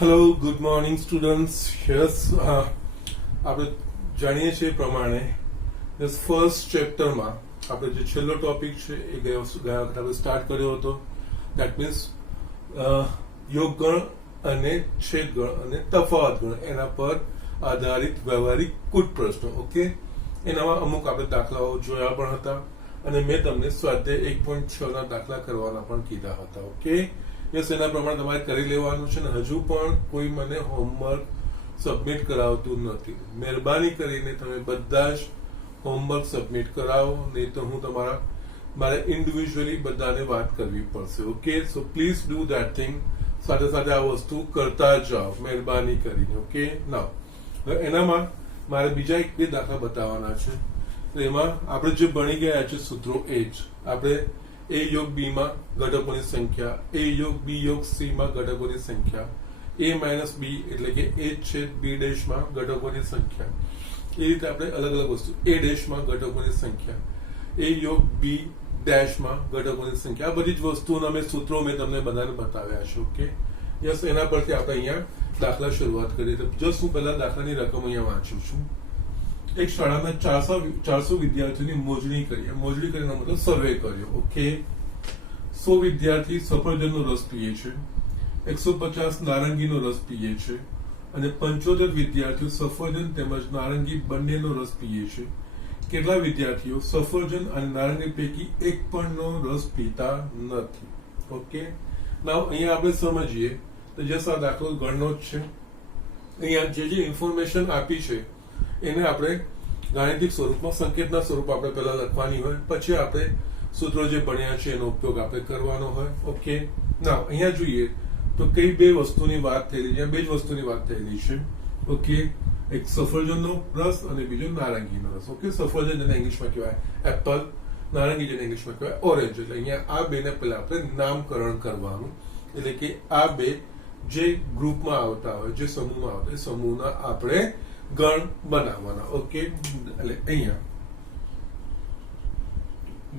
Hello, good morning students. Yes, આપણે જાણીએ છીએ પ્રમાણે ફર્સ્ટ ચેપ્ટરમાં આપણે જે છેલ્લો ટોપિક છે એ ગયા વખતે આપણે સ્ટાર્ટ કર્યો હતો. દેટ મીન્સ યોગગણ અને છેદગણ અને તફાવત ગણ, એના પર આધારિત વ્યવહારિક કૂટ પ્રશ્નો. ઓકે, એનામાં અમુક આપણે દાખલાઓ જોયા પણ હતા અને મેં તમને સ્વાધ્યાય 1.6 ના દાખલા કરવાના પણ કીધા હતા. ઓકે, યસ, એના પ્રમાણે તમારે કરી લેવાનું છે. ને હજુ પણ કોઈ મને હોમવર્ક સબમિટ કરાવતું નથી. મહેરબાની કરીને તમે બધા જ હોમવર્ક સબમિટ કરાવો, નહીં તો હું મારે ઇન્ડિવિજ્યુઅલી બધાને વાત કરવી પડશે. Okay, so please do that thing. સાથે સાથે આ વસ્તુ કરતા જાઓ મહેરબાની કરીને. ઓકે, નાવ હવે એનામાં મારે બીજા એક બે દાખલા બતાવવાના છે. એમાં આપણે જે ભણી ગયા છે સૂત્રો એ જ આપણે એ યોગ બી માં ઘટકોની સંખ્યા, એ યોગ બી યોગ સી માં ઘટકોની સંખ્યા, એ માઇનસ બી એટલે કે એ છેદ બી ડેશ માં ઘટકોની સંખ્યા, એ રીતે આપણે અલગ અલગ વસ્તુ એ ડેશ માં ઘટકોની સંખ્યા, એ યોગ બી ડેશ માં ઘટકોની સંખ્યા, આ બધી જ વસ્તુઓના મેં સૂત્રો મેં તમને બધાને બતાવ્યા છે. ઓકે, યસ, એના પરથી આપણે અહીંયા દાખલા શરૂઆત કરીએ. તો જસ્ટ હું પહેલા દાખલાની રકમ અહીંયા વાંચું છું. એક શાળામાં 400 વિદ્યાર્થીઓની મોજણી કરી. મોજણી કરીને મતલબ સર્વે કર્યો. ઓકે, 100 વિદ્યાર્થી સફરજનનો રસ પીએ છે, 150 નારંગીનો રસ પીએ છે અને 75 વિદ્યાર્થીઓ સફરજન તેમજ નારંગી બંનેનો રસ પીએ છે. કેટલા વિદ્યાર્થીઓ સફરજન અને નારંગી પૈકી એક પણનો રસ પીતા નથી? ઓકે, નાવ અહીંયા આપણે સમજીએ તો જસ આ દાખલો ગણનો જ છે. અહીંયા જે ઇન્ફોર્મેશન આપી છે એને આપણે ગાણિતિક સ્વરૂપમાં સંકેતના સ્વરૂપ આપણે પહેલા લખવાની હોય, પછી આપણે સૂત્રો જે ભણ્યા છે એનો ઉપયોગ આપણે કરવાનો હોય. ઓકે, ના અહીંયા જોઈએ તો કઈ બે વસ્તુની વાત થયેલી છે? બે જ વસ્તુની વાત થયેલી છે. ઓકે, એક સફરજનનો રસ અને બીજો નારંગીનો રસ. ઓકે, સફરજન જેને ઇંગ્લિશમાં કહેવાય એપલ, નારંગી જેને ઇંગ્લિશમાં કહેવાય ઓરેન્જ. એટલે અહીંયા આ બેને પહેલા આપણે નામકરણ કરવાનું, એટલે કે આ બે જે ગ્રુપમાં આવતા હોય, જે સમૂહમાં આવતા હોય, સમૂહના આપણે ગણ બનાવવાના. ઓકે, એટલે અહીંયા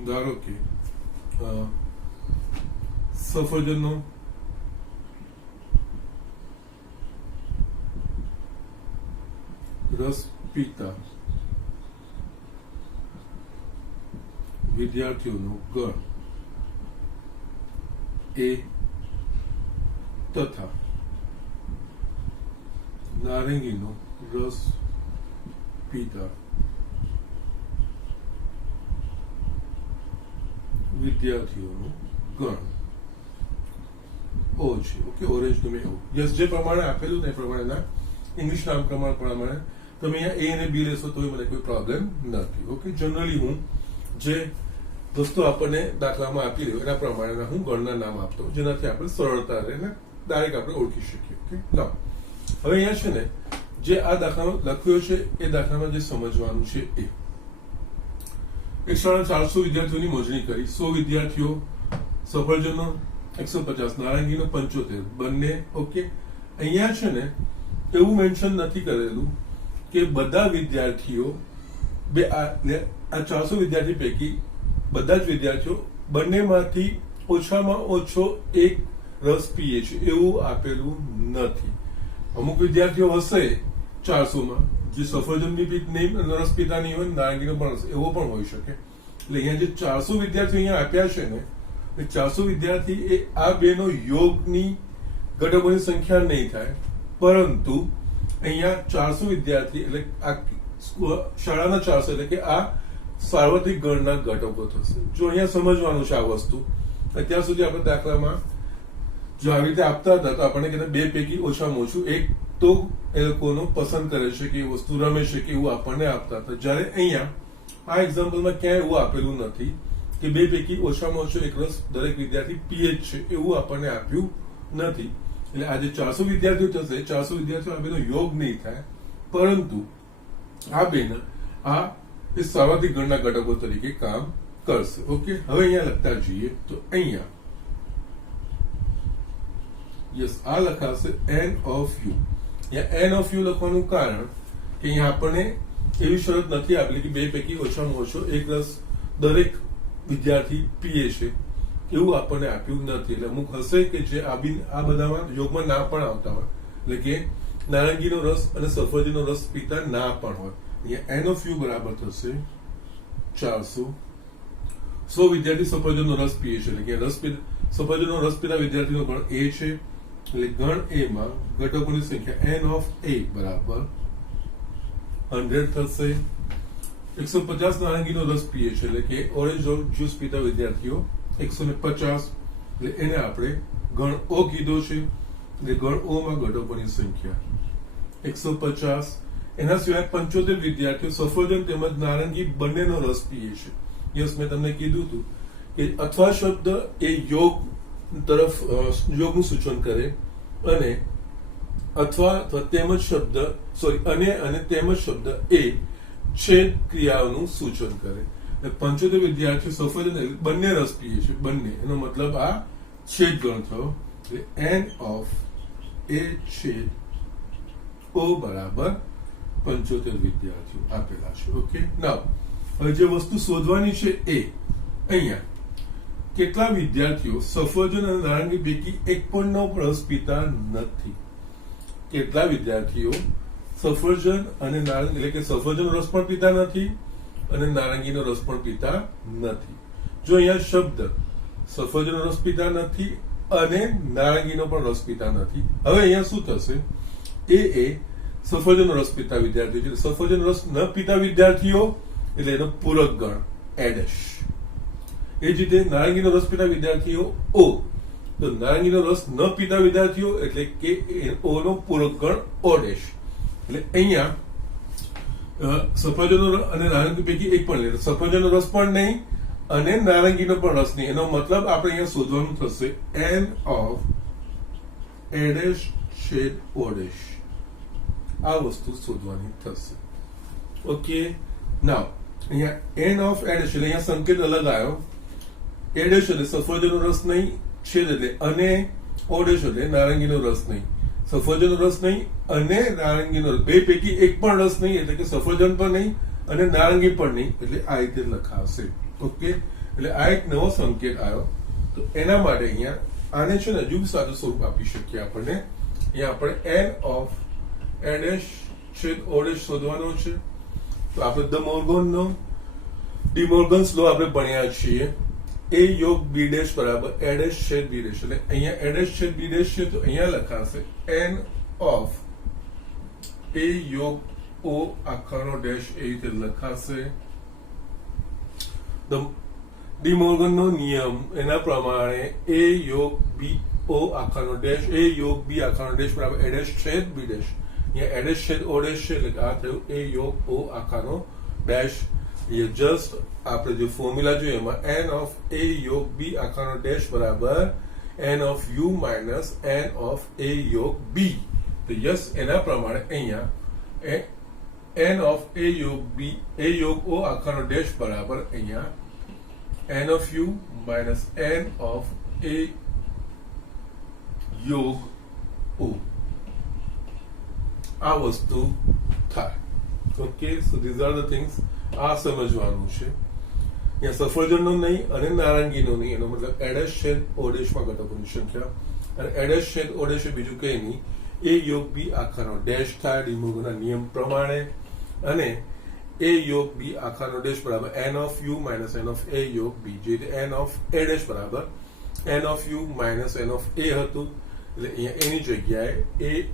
ધારો કે સફરજનનો રસ પીતા વિદ્યાર્થીઓનું ગણ એ તથા નારંગીનો રસ પીતા વિદ્યાર્થીઓનું ગણ ઓ છે. ઓકે, ઓરેન્જ તમે એવું યસ જે પ્રમાણે આપેલું ને એ પ્રમાણેના ઇંગ્લિશ નામકરણ પ્રમાણે તમે અહીંયા એ અને બી લેશો તો મને કોઈ પ્રોબ્લેમ નથી. ઓકે, જનરલી હું જે વસ્તુ આપણને દાખલામાં આપી રહ્યો એના પ્રમાણેના હું ગણના નામ આપતો, જેનાથી આપણે સરળતા રહે ને ડાયરેક્ટ આપણે ઓળખી શકીએ. ઓકે, ના હવે અહીંયા છે ને જે આ દાખલામાં લખ્યો છે એ દાખલામાં જે સમજવાનું છે એ એક શાળા 400 વિદ્યાર્થીઓની મોજણી કરી. 100 વિદ્યાર્થીઓ સફરજનનો, 150 નારંગીનો, 75 બંને. ઓકે, અહીંયા છે ને એવું મેન્શન નથી કરેલું કે બધા વિદ્યાર્થીઓ આ 400 વિદ્યાર્થી પૈકી બધા જ વિદ્યાર્થીઓ બંનેમાંથી ઓછામાં ઓછો એક રસ પીએ છે એવું આપેલું નથી. અમુક વિદ્યાર્થીઓ હશે 400માં જે સફરજનની રસ પીતા નહીં હોય, નારંગીનો પણ એવો પણ હોઈ શકે. એટલે અહીંયા જે 400 વિદ્યાર્થીઓ અહીંયા આપ્યા છે ને એ 400 વિદ્યાર્થી એ આ બેનો યોગની ઘટકોની સંખ્યા નહીં થાય, પરંતુ અહીંયા 400 વિદ્યાર્થી એટલે આ શાળાના 400 એટલે કે આ સાર્વત્રિક ગણના ઘટકો થશે. જો અહીંયા સમજવાનું છે આ વસ્તુ, અત્યાર સુધી આપણે દાખલામાં જો આવી રીતે આપતા હતા તો આપણને કહેતા બે પૈકી ઓછામાં ઓછું એક તો એ લોકોનો પસંદ કરે છે કે એ વસ્તુ રમે છે કે એવું આપણને આપતા હતા. જ્યારે અહીંયા આ એક્ઝામ્પલમાં ક્યાંય એવું આપેલું નથી કે બે પૈકી ઓછામાં ઓછો એક રસ દરેક વિદ્યાર્થી પીએ જ છે, એવું આપણને આપ્યું નથી. એટલે આજે 400 વિદ્યાર્થીઓ થશે, 400 વિદ્યાર્થીઓ આ બેનો યોગ નહીં થાય, પરંતુ આ બેના આ એ સાર્વત્રિક ગણના ઘટકો તરીકે કામ કરશે. ઓકે, હવે અહીંયા લખતા જઈએ તો અહીંયા યસ આ લખાશે n ઓફ યુ. અહીંયા n ઓફ યુ લખવાનું કારણ કે અહીંયા આપણને એવી શરત નથી આપેલી કે બે પૈકી ઓછામાં ઓછો એક રસ દરેક વિદ્યાર્થી પીએ છે, એવું આપણને આપ્યું નથી. એટલે અમુક હશે કે જે આ બધામાં યોગમાં ના પણ આવતા હોય, એટલે કે નારંગીનો રસ અને સફરજનનો રસ પીતા ના પણ હોય. અહીંયા એન ઓફ યુ બરાબર થશે 400. 100 વિદ્યાર્થી સફરજનનો રસ પીએ છે, એટલે કે સફરજનનો રસ પીતા વિદ્યાર્થીનો ગણ એ છે, એટલે ગણ એ માં ઘટકોની સંખ્યા એન ઓફ એ બરાબર 100 થશે. 150 નારંગીનો રસ પીએ છે, એટલે કે ઓરેન્જ જ્યુસ પીતા વિદ્યાર્થીઓ 150, એટલે એને આપણે ગણ ઓ કીધો છે, એટલે ગણ ઓ માં ઘટકોની સંખ્યા 150. એના સિવાય 75 વિદ્યાર્થીઓ સફરજન તેમજ નારંગી બંનેનો રસ પીએ છે. યસ, મેં તમને કીધું હતું કે અથવા શબ્દ એ યોગ તરફ યોગનું સૂચન કરે અને અથવા તેમજ શબ્દ અને તેમજ શબ્દ એ છેદ ક્રિયાઓનું સૂચન કરે. 75 વિદ્યાર્થીઓ સફરજન બંને રસ પીએ છે, બંને, એનો મતલબ આ છેદ ગણ થયો. એન ઓફ એ છેદ ઓ બરાબર 75 વિદ્યાર્થીઓ આપેલા છે. ઓકે, નાઉ હવે જે વસ્તુ શોધવાની છે એ અહીંયા કેટલા વિદ્યાર્થીઓ સફરજન અને નારંગી પૈકી એક પણ રસ પીતા નથી. કેટલા વિદ્યાર્થીઓ સફરજન અને નારંગી, એટલે કે સફરજનનો રસ પણ પીતા નથી અને નારંગીનો રસ પણ પીતા નથી. જો અહીંયા શબ્દ સફરજનનો રસ પીતા નથી અને નારંગીનો પણ રસ પીતા નથી, હવે અહીંયા શું થશે? એ સફરજનનો રસ પીતા વિદ્યાર્થીઓ છે. સફરજનનો રસ ન પીતા વિદ્યાર્થીઓ એટલે એનો પૂરક ગણ એડેશ. એ જ રીતે નારંગીનો રસ પીતા વિદ્યાર્થીઓ ઓ, તો નારંગીનો રસ ન પીતા વિદ્યાર્થીઓ એટલે કે ઓ નો પૂરક ગણ ઓ ડેશ. એટલે અહીંયા સફરજનનો અને નારંગી પૈકી એક પણ નહીં, સફરજનનો રસ પણ નહીં અને નારંગીનો પણ રસ નહીં. એનો મતલબ આપણે અહીંયા શોધવાનું થશે એન ઓફ એ ડેશ છેદ ઓ ડેશ. આ વસ્તુ શોધવાની થશે. ઓકે, નાવ અહીંયા એન ઓફ એ ડેશ એટલે અહીંયા સંકેત અલગ આવ્યો. એ ડેશ એટલે સફરજનનો રસ નહીં, છેદ એટલે અને ઓ ડેશ એટલે નારંગીનો રસ નહીં. સફરજનનો રસ નહીં અને નારંગીનો, બે પૈકી એક પણ રસ નહીં, એટલે કે સફરજન પણ નહીં અને નારંગી પણ નહીં, એટલે આ રીતે લખાશે. ઓકે, એટલે આ એક નવો સંકેત આવ્યો. તો એના માટે અહીંયા આને છે ને હજુ સાદું સ્વરૂપ આપી શકીએ આપણને. અહીંયા આપણે એન ઓફ એ ડેશ છેદ ઓ ડેશ શોધવાનો છે. તો આપણે ડી મોર્ગન્સ લો આપણે ભણ્યા છીએ. એ યોગ બી ડેશ બરાબર એ ડેશ છેદ બી ડેશ, એટલે અહીંયા એ ડેશ છેદ બી ડેશ છે, તો અહીંયા લખાશે એન ઓફ એ યોગ ઓ આખાનો ડેશ, એ રીતે લખાશે. ડી મોર્ગનનો નિયમ એના પ્રમાણે એ યોગ બી ઓ આખાનો ડેશ, એ યોગ બી આખાનો ડેશ બરાબર એ ડેશ છેદ બી ડેશ. અહીંયા એ ડેશ છેદ ઓ ડેશ છે, એટલે આ થયું એ યોગ ઓ આખાનો ડેશ. એ જસ્ટ આપણે જે ફોર્મ્યુલા જોઈએ એમાં એન ઓફ એ યોગ બી આખાનો ડેશ બરાબર n of U minus n of A યોગ બી. તો યસ, એના પ્રમાણે અહીંયા એન ઓફ એ યોગ બી એ યોગ ઓ આખાનો ડેશ બરાબર અહીંયા n of U minus n of A યોગ ઓ, આ વસ્તુ થાય. Okay, so these are the things. આ સમજવાનું છે. અહીંયા સફરજનનો નહીં અને નારંગીનો નહીં, એનો મતલબ એડેશ છેદ ઓ ડેશમાં ઘટકોની સંખ્યા, અને એડેશ છેદ ઓ ડેશ બીજું કઈ નહીં, એ યોગ બી આખાનો ડેશ થાય ડી મોર્ગનના નિયમ પ્રમાણે, અને એ યોગ બી આખાનો ડેશ બરાબર n of U minus n of A યોગ બી, જે એન ઓફ એ ડેશ બરાબર n of U minus n of A હતું, એટલે અહીંયા એની જગ્યાએ એ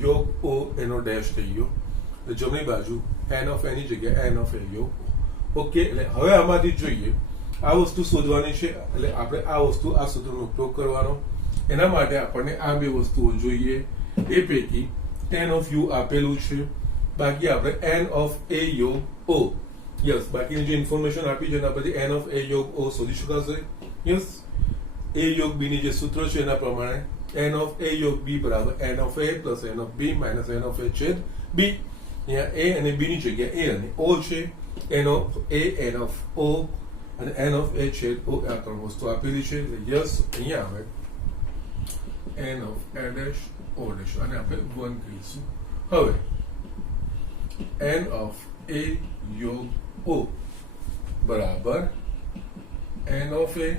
યોગ ઓ એનો ડેશ થઈ ગયો, જમણી બાજુ એન ઓફ એની જગ્યાએ એન ઓફ એ યોગ. ઓકે, એટલે હવે આમાંથી જોઈએ આ વસ્તુ શોધવાની છે, એટલે આપણે આ વસ્તુ આ સૂત્રનો ઉપયોગ કરવાનો. એના માટે આપણને આ બે વસ્તુઓ જોઈએ. એ પૈકી એન ઓફ યુ આપેલું છે, બાકી આપણે એન ઓફ એ યોગ ઓ, યસ, બાકીની જે ઇન્ફોર્મેશન આપી છે એના પરથી એન ઓફ એ યોગ ઓ શોધી શકાશે. યસ, એ યોગ બી ની જે સૂત્ર છે એના પ્રમાણે એન ઓફ એ યોગ બી બરાબર n of A plus n of B minus n of A છેદ બી. અહીંયા એ અને બી ની જગ્યાએ એ અને ઓ છે. N of A, n of O અને એન ઓફ એ છેદ ઓ, આ ત્રણ વસ્તુ આપેલી છે. યસ, અહીંયા આવે n of A dash O dash, અને આપણે 1 કહીશું. હવે એન ઓફ એ યોગ ઓ બરાબર n of A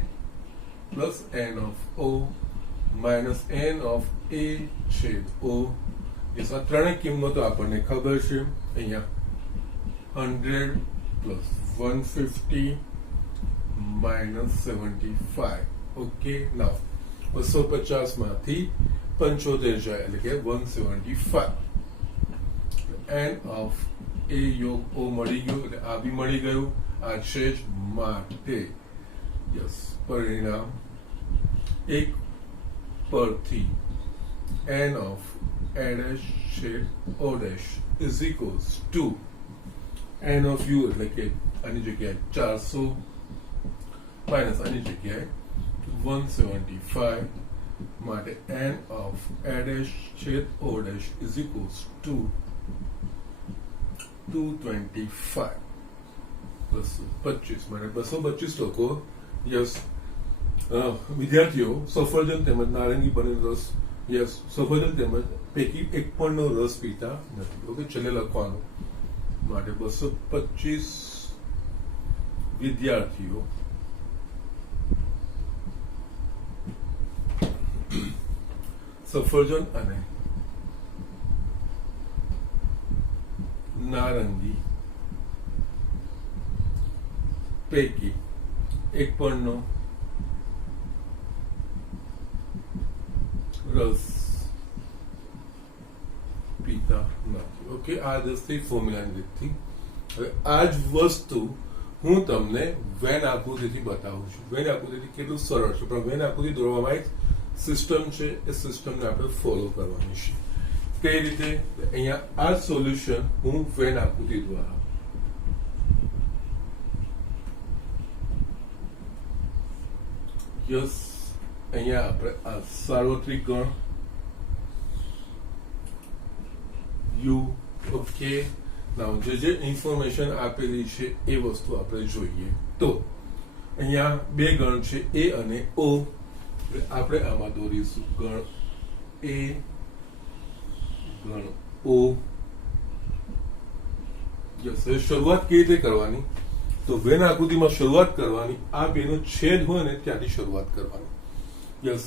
plus n of O minus n of A છેદ O. યસ, આ ત્રણેય કિંમતો આપણને ખબર છે. અહીંયા 100 પ્લસ 150 માઇનસ 75. ઓકે, નાવ 250 માંથી 75 જાય એટલે કે 175. એન ઓફ એ યોગ ઓ મળી ગયું એટલે આ બી મળી ગયું. આ છે જ માટે યસ પરિણામ 1 પરથી એન ઓફ એ ડેશ છેદ O dash is equals to n of U એટલે કે આની જગ્યાએ 400 માઇનસ આની જગ્યાએ 175 માટે એન ઓફ એ ડેશ છેદ O dash is equals two 225 225 માટે 225 લોકો. યસ, વિદ્યાર્થીઓ સફરજન તેમજ નારંગી બનેલો રસ, યસ સફરજન તેમજ પૈકી એક પણનો રસ પીતા નથી. ઓકે, છેલ્લે લખવાનું માટે 225 વિદ્યાર્થીઓ સફરજન અને નારંગી પૈકી એક પણનો રસ પીતા નથી. ઓકે, આ 10 ફોર્મ્યુલાની રીતથી. હવે આ જ વસ્તુ હું તમને વેન આકૃતિથી બતાવું છું. વેન આકૃતિથી કેટલું સરળ છે, પણ વેન આકૃતિ દોરવામાં એક સિસ્ટમ છે. એ સિસ્ટમને આપણે ફોલો કરવાની છે. કઈ રીતે? અહીંયા આ સોલ્યુશન હું વેન આકૃતિ દ્વારા યસ અહીંયા આપણે આ સાર્વત્રિક ગણ યુ. ઓકે, નાઉ જે ઇન્ફોર્મેશન આપેલી છે એ વસ્તુ આપણે જોઈએ. તો અહીંયા બે ગણ છે એ અને ઓ. આપણે આમાં દોરીશું ગણ એ ગણ ઓ. યસ, હવે શરૂઆત કેવી રીતે કરવાની? તો વેન આકૃતિમાં શરૂઆત કરવાની, આ બેનો છેદ હોય ને ત્યાંથી શરૂઆત કરવાની. યસ,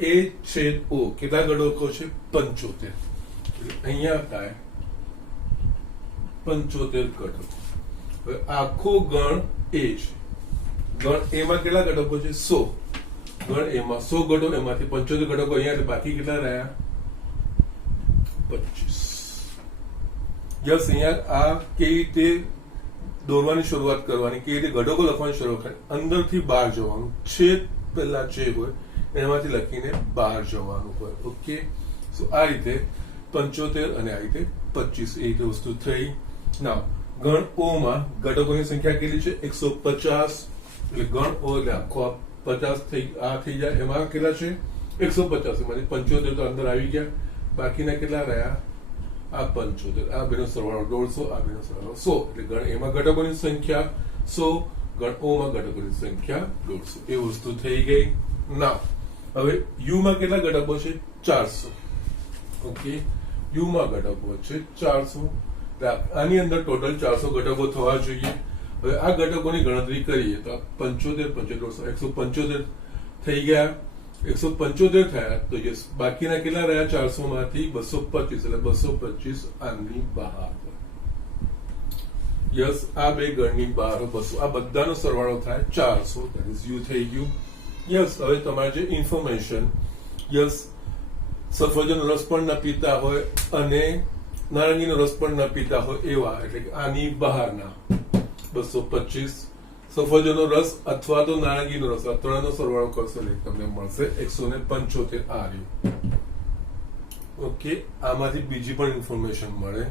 એ છેદ ઓ કેટલા ઘટકો છે? 75. અહીંયા થાય 75 ઘટકો. હવે આખો ગણ એ છે. ગણ એમાં કેટલા ઘટકો છે? 100. ગણ એમાં 100 ઘટકો, એમાંથી 75 ઘટકો અહીંયા, બાકી કેટલા રહ્યા? 25. યસ, અહીંયા આ કેવી રીતે દોરવાની શરૂઆત કરવાની, કેવી રીતે ઘટકો લખવાની શરૂઆત કરવાની? અંદરથી બહાર જવાનું. છેદ પહેલા જે હોય એમાંથી લખીને બહાર જવાનું હોય. ઓકે, સો આ રીતે 75 અને આ રીતે 25 એ રીતે વસ્તુ થઈ. નાવ ગણ ઓ માં ઘટકોની સંખ્યા કેટલી છે? 150. એટલે ગણ ઓ એટલે આખો 50 થઈ આ થઈ જાય. એમાં કેટલા છે? 150. એમાંથી 75 તો અંદર આવી ગયા, બાકીના કેટલા રહ્યા? આ 75. આ બેનો સરવાળો 150, આ બેનો સરવાળો 100. એટલે ગણ એમાં ઘટકોની સંખ્યા 100, ગણ ઓ માં ઘટકોની સંખ્યા 150. એ વસ્તુ થઈ ગઈ. નાવ હવે યુ માં કેટલા ઘટકો છે? 400. ઓકે, યુ માં ઘટકો છે 400. આની અંદર ટોટલ 400 ઘટકો થવા જોઈએ. હવે આ ઘટકોની ગણતરી કરીએ તો 75 175 175 થઈ ગયા. 175 થયા તો યસ, બાકીના કેટલા રહ્યા? 400 માંથી 225. એટલે 225 આની બહાર. યસ, આ બે ગણની બહાર 200. આ બધાનો સરવાળો થાય 400. ધેટ ઇઝ યુ થઈ ગયું. યસ, હવે તમારે જે ઇન્ફોર્મેશન, યસ સફરજનનો રસ પણ ન પીતા હોય અને નારંગીનો રસ પણ ન પીતા હોય એવા, એટલે કે આની બહારના 225 સફરજનનો રસ અથવા તો નારંગીનો રસ, આ ત્રણનો સરવાળો કરશો એટલે તમને મળશે 175. આ રહ્યું. ઓકે, આમાંથી બીજી પણ ઇન્ફોર્મેશન મળે.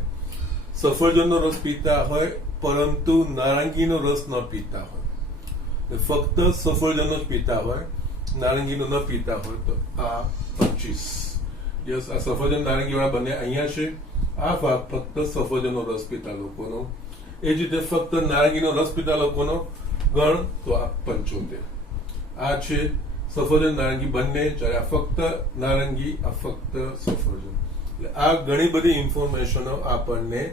સફરજનનો રસ પીતા હોય પરંતુ નારંગીનો રસ ન પીતા હોય, ફક્ત સફરજનનો જ પીતા હોય, નારંગીનો ન પીતા હોય તો આ 25. યસ, આ સફરજન નારંગી વાળા બંને અહીંયા છે. આ ભાગ ફક્ત સફરજનનો રસ પીતા લોકોનો. એ જ રીતે ફક્ત નારંગીનો રસ પીતા લોકોનો ગણ તો આ 75. આ છે સફરજન નારંગી બંને, જ્યારે આ ફક્ત નારંગી, આ ફક્ત સફરજન. એટલે આ ઘણી બધી ઇન્ફોર્મેશનો આપણને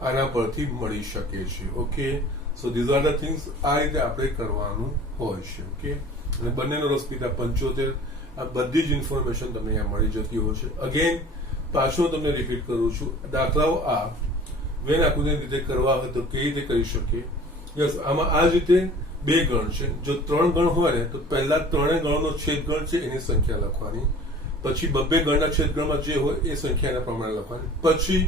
આના પરથી મળી શકે છે. Okay, so these are the things. આ રીતે આપણે કરવાનું હોય છે. ઓકે, અને બંનેનો રસ પીતા 75, આ બધી જ ઇન્ફોર્મેશન તમને અહીંયા મળી જતી હોય છે. અગેન પાછો તમને રિપીટ કરું છું, દાખલાઓ આ વેન આકૃતિની રીતે કરવા હોય તો કેવી રીતે કરી શકીએ. યસ, આમાં આ જ રીતે બે ગણ છે. જો 3 ગણ હોય ને તો પહેલા 3 ગણનો છેદગણ છે એની સંખ્યા લખવાની, પછી બબ્બે ગણના છેદગણમાં જે હોય એ સંખ્યાના પ્રમાણે લખવાની, પછી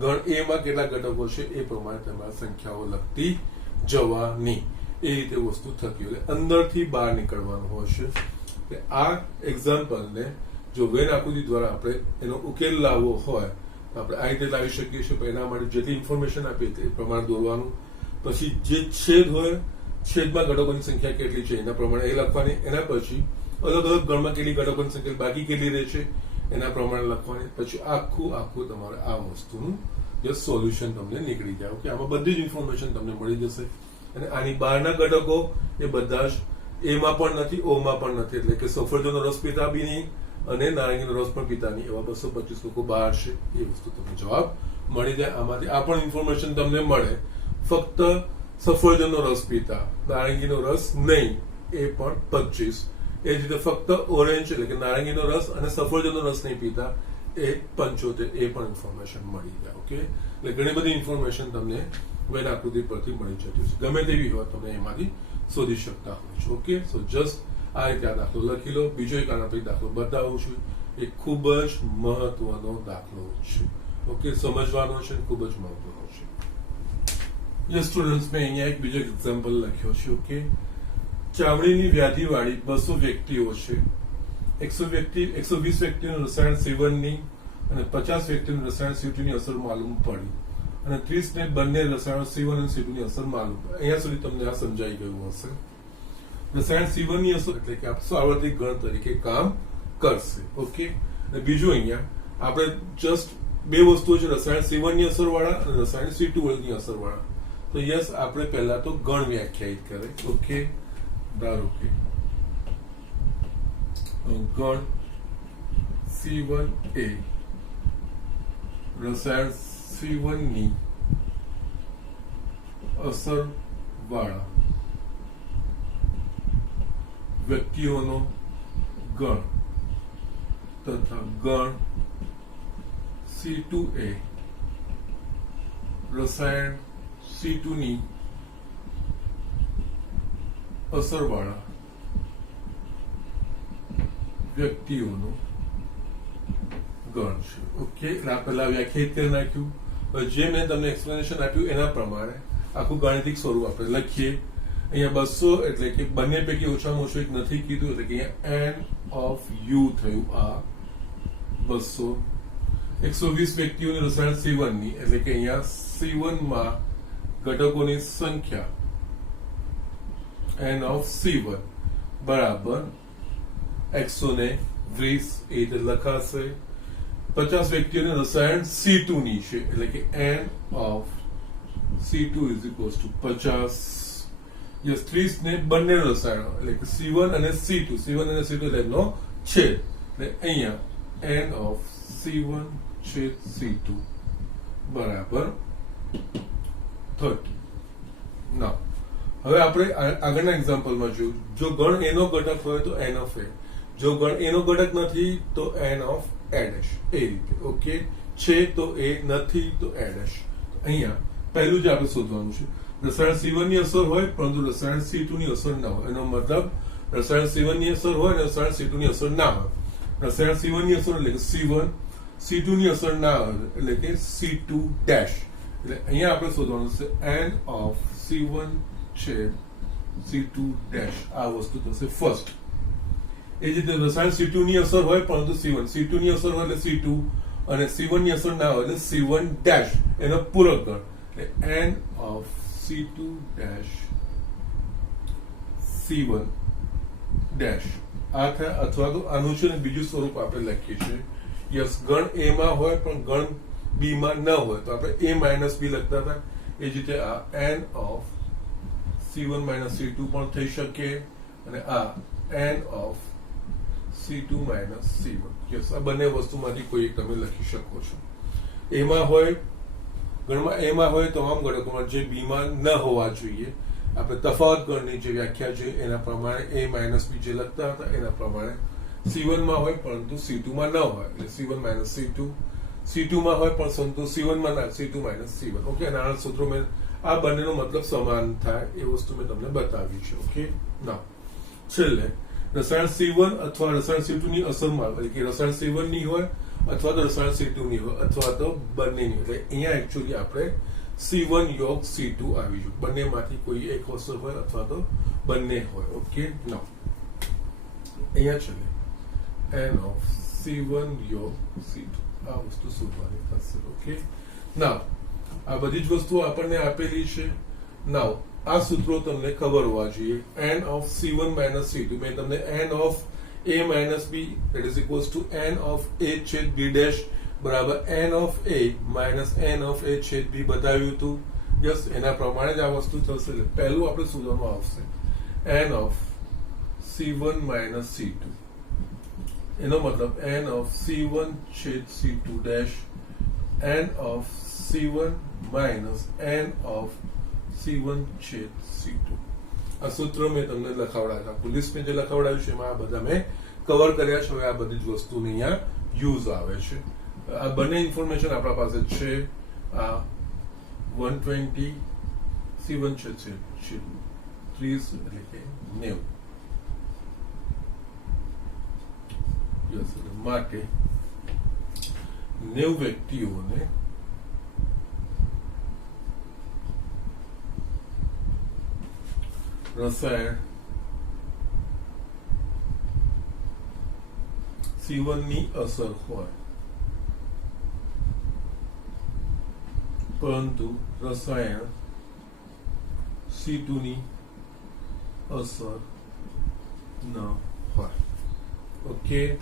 ગણ એ માં કેટલા ઘટકો છે એ પ્રમાણે તમારે સંખ્યાઓ લખતી જવાની. એ રીતે વસ્તુ થતી હોય, અંદરથી બહાર નીકળવાનું હોય છે. આ એક્ઝામ્પલને જો વેન આકૃતિ દ્વારા આપણે એનો ઉકેલ લાવવો હોય તો આપણે આ રીતે લાવી શકીએ છીએ. પણ એના માટે જેટલી ઇન્ફોર્મેશન આપીએ તે પ્રમાણે દોરવાનું, પછી જે છેદ હોય છેદમાં ઘટકોની સંખ્યા કેટલી છે એના પ્રમાણે એ લખવાની, એના પછી અલગ અલગ ગણમાં કેટલી ઘટકોની સંખ્યા બાકી કેટલી રહે છે એના પ્રમાણે લખવાની, પછી આખું તમારે આ વસ્તુનું જે સોલ્યુશન તમને નીકળી જાય. ઓકે, આમાં બધી જ ઇન્ફોર્મેશન તમને મળી જશે. અને આની બહારના ઘટકો એ બધા જ એમાં પણ નથી, ઓમાં પણ નથી, એટલે કે સફરજનનો રસ પીતા બી નહીં અને નારંગીનો રસ પણ પીતા નહીં, એવા 225 લોકો બહાર છે. એ વસ્તુ તમને જવાબ મળી જાય. આમાંથી આ પણ ઇન્ફોર્મેશન તમને મળે, ફક્ત સફરજનનો રસ પીતા, નારંગીનો રસ નહીં, એ પણ 25. એ જ રીતે ફક્ત ઓરેન્જ એટલે કે નારંગીનો રસ અને સફરજનનો રસ નહીં પીતા, એ 75. એ પણ ઇન્ફોર્મેશન મળી જાય. ઓકે, એટલે ઘણી બધી ઇન્ફોર્મેશન તમને વેન આકૃતિ પરથી મળી જતી છે. ગમે તેવી હોય તમે એમાંથી શોધી શકતા હોય છો. ઓકે, સો જસ્ટ આ રીતે આ દાખલો લખી લો. બીજો એક આના પછી દાખલો બતાવું છું. એ ખૂબ જ મહત્વનો દાખલો છે. ઓકે, સમજવાનો છે, ખૂબ જ મહત્વનો છે. યસ સ્ટુડન્ટ્સ, મેં અહીંયા એક બીજો એક્ઝામ્પલ લખ્યો છે. ઓકે, ચામડીની વ્યાધિવાળી 200 વ્યક્તિઓ છે. 120 વ્યક્તિનું રસાયણ સેવનની અને 50 વ્યક્તિનું રસાયણ C2 ની અસર માલુમ પડી અને 30 ને બંને રસાયણો C1 અને C2 ની અસર માલુમ. અહીંયા સુધી તમને આ સમજાઈ ગયું હશે. રસાયણ C1 ની અસર એટલે કે સાર્વત્રિક ગણ તરીકે કામ કરશે. ઓકે, અને બીજું અહીંયા આપણે જસ્ટ બે વસ્તુઓ છે, રસાયણ C1 ની અસર વાળા અને રસાયણ C2 ની અસર વાળા. તો યસ, આપણે પહેલા તો ગણ વ્યાખ્યાયિત કરે. ઓકે, ધારો કે ગણ C1A રસાયણ C1 ની અસર વાળા વ્યક્તિઓનો ગણ તથા ગણ C2A રસાયણ C2 ની અસર વાળા વ્યક્તિઓનો ગણ છે. ઓકે, પહેલા વ્યાખ્યાયિત કરી નાખ્યું. જે મેં તમને એક્સપ્લેનેશન આપ્યું એના પ્રમાણે આખું ગાણિતિક સ્વરૂપ આપણે લખીએ. અહીંયા 200 એટલે કે બંને પૈકી ઓછામાં ઓછું એક નથી કીધું, એટલે કે અહીંયા n of u થયું. આ 200 120 વ્યક્તિઓની રસાયણ C1 ની એટલે કે અહીંયા C1 માં ઘટકોની સંખ્યા n of C1 બરાબર 120 એ રીતે લખાશે. 50 વ્યક્તિઓને રસાયણ C2 ની છે એટલે કે n of C2 is equals to 50. Yes, 30 ને બંને રસાયણો એટલે કે C1 અને C2 એટલે એનો છેદ, એટલે અહીંયા n of C1 છેદ C2 બરાબર 30. ના, હવે આપણે આગળના એક્ઝામ્પલમાં જોયું, જો ગણ A નો ઘટક હોય તો n of A, જો ગણ A નો ઘટક નથી તો n of A dash. એ રીતે. ઓકે, છે તો A, નથી તો A dash. અહીંયા પહેલું જ આપણે શોધવાનું છે. રસાયણ C1 ની અસર હોય પરંતુ રસાયણ C2 ની અસર ના હોય. એનો મતલબ રસાયણ C1 ની અસર હોય અને રસાયણ C2 ની અસર ના હોય. રસાયણ C1 ની અસર એટલે કે C1, C2 ની અસર ના હોય એટલે કે C2 dash. એટલે અહીંયા આપણે શોધવાનું છે n of C1 છે C2 dash. આ વસ્તુ થશે ફર્સ્ટ. એ જ રીતે રસાયણ C2 ની અસર હોય પરંતુ C1 ની અસર હોય એટલે C2 અને C1 ની અસર ના હોય એટલે C1 dash. એનો પૂરક ગણ એટલે n of C2 dash C1 dash. આ થાય, અથવા તો આનું છે ને બીજું સ્વરૂપ આપણે લખીએ છીએ. યસ, ગણ A માં હોય પણ ગણ B માં ન હોય તો આપણે A માઇનસ B લખતા હતા. એ જ રીતે આ n of C1 minus C2 પણ થઈ શકે અને આ n of C2 minus C1. Yes, આ બંને વસ્તુમાંથી કોઈ એક તમે લખી શકો છો. એમાં હોય ગણમાં એમાં હોય તમામ ઘટકોમાં જે B માં ન હોવા જોઈએ. આપણે તફાવત ગણની જે વ્યાખ્યા છે એના પ્રમાણે A માઇનસ B જે લખતા હતા એના પ્રમાણે C1 માં હોય પરંતુ C2 માં ન હોય એટલે C1 માઇનસ C2, C2 માં હોય પરંતુ C1 માં ના, C2 માઇનસ C1. ઓકે, અને આ સૂત્રો મેં આ બંનેનો મતલબ સમાન થાય એ વસ્તુ મેં તમને બતાવી છે. ઓકે, ના છેલ્લે રસાયણ C1 અથવા રસાયણ C2 ની અસરમાં એટલે કે રસાયણ C1 ની હોય અથવા તો રસાયણ C2 ની હોય અથવા તો બંનેની. એટલે અહીંયા એકચ્યુઅલી આપણે C1 યોગ C2 આવી જોઈએ. બંનેમાંથી કોઈ એક અસર હોય અથવા તો બંને હોય. ઓકે, ના અહીંયા છેલ્લે n of C1 યોગ C2 આ વસ્તુ શોધવાની થશે. ઓકે, ના આ બધી જ વસ્તુઓ આપણને આપેલી છે. નાવ આ સૂત્રો તમને ખબર હોવા જોઈએ. n of C1 minus C2 મેં તમને n of a minus b that is equals to n of a છેદ b dash બરાબર n of a minus n of a છેદ b બતાવ્યું હતું. યસ, એના પ્રમાણે જ આ વસ્તુ થશે. એટલે પહેલું આપણે શોધવામાં આવશે n of C1 minus C2 એનો મતલબ n of C1 છેદ C2 dash n of C1 minus n of C1 છેદ C2. આ સૂત્ર મેં તમને લખાવડાવ્યા. પોલીસ મેં જે લખાવડાવ્યું છે એમાં આ બધા મેં કવર કર્યા છે. હવે આ બધી જ વસ્તુની અહીંયા યુઝ આવે છે. આ બંને ઇન્ફોર્મેશન આપણા પાસે છે. આ 120 C1 છેદ 30 એટલે કે 90 માટે 90 વ્યક્તિઓને રસાયણ C1 ની અસર હોય પરંતુ રસાયણ C2 ની અસર ન હોય. ઓકે,